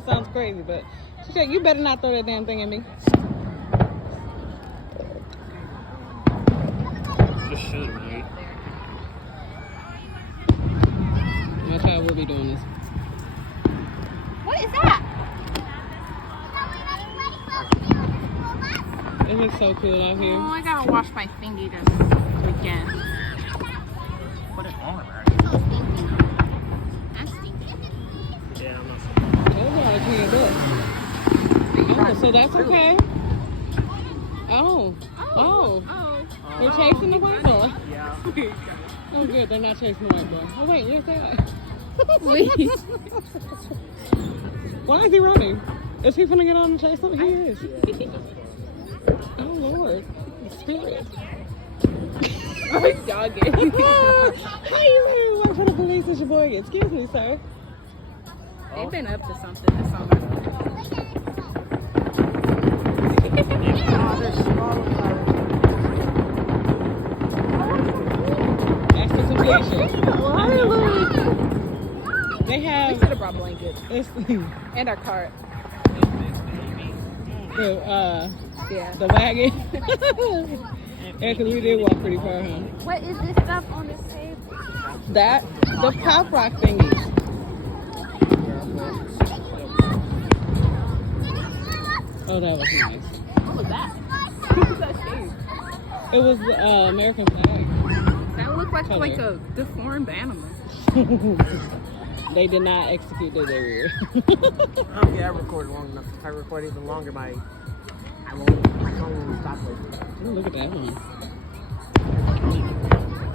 it sounds crazy, but she said, you better not throw that damn thing at me. Just shoot him, right? My child will be doing this. What is that? It looks so cool out here. Oh, I gotta wash my thingy this weekend. Put it on, right? That's stinky. Yeah, I'm not Those are all cleaned up. Oh, so that's okay. Oh. Oh. They're chasing the white boy. Yeah. Oh, good. They're not chasing the white boy. Oh, wait. Where's that? Please. Why is he running? Is he gonna get on and chase him? He is. Oh, Lord. The spirit. I'm jogging. How you really work for the police in Sheboygan? Excuse me, sir. They've been up to something this summer. That's the completion. They We have should have brought blankets it's, and our cart. Yeah. the wagon. Yeah, because we did walk pretty far, huh? What is this stuff on this table? That, the pop rock thingies. Oh, that was nice. What was that? What was that shape? It was the American flag. That looked like Color. a deformed animal. They did not execute that area. Yeah, I recorded long enough. If I record even longer, my phone won't stop working. Oh, look at that one.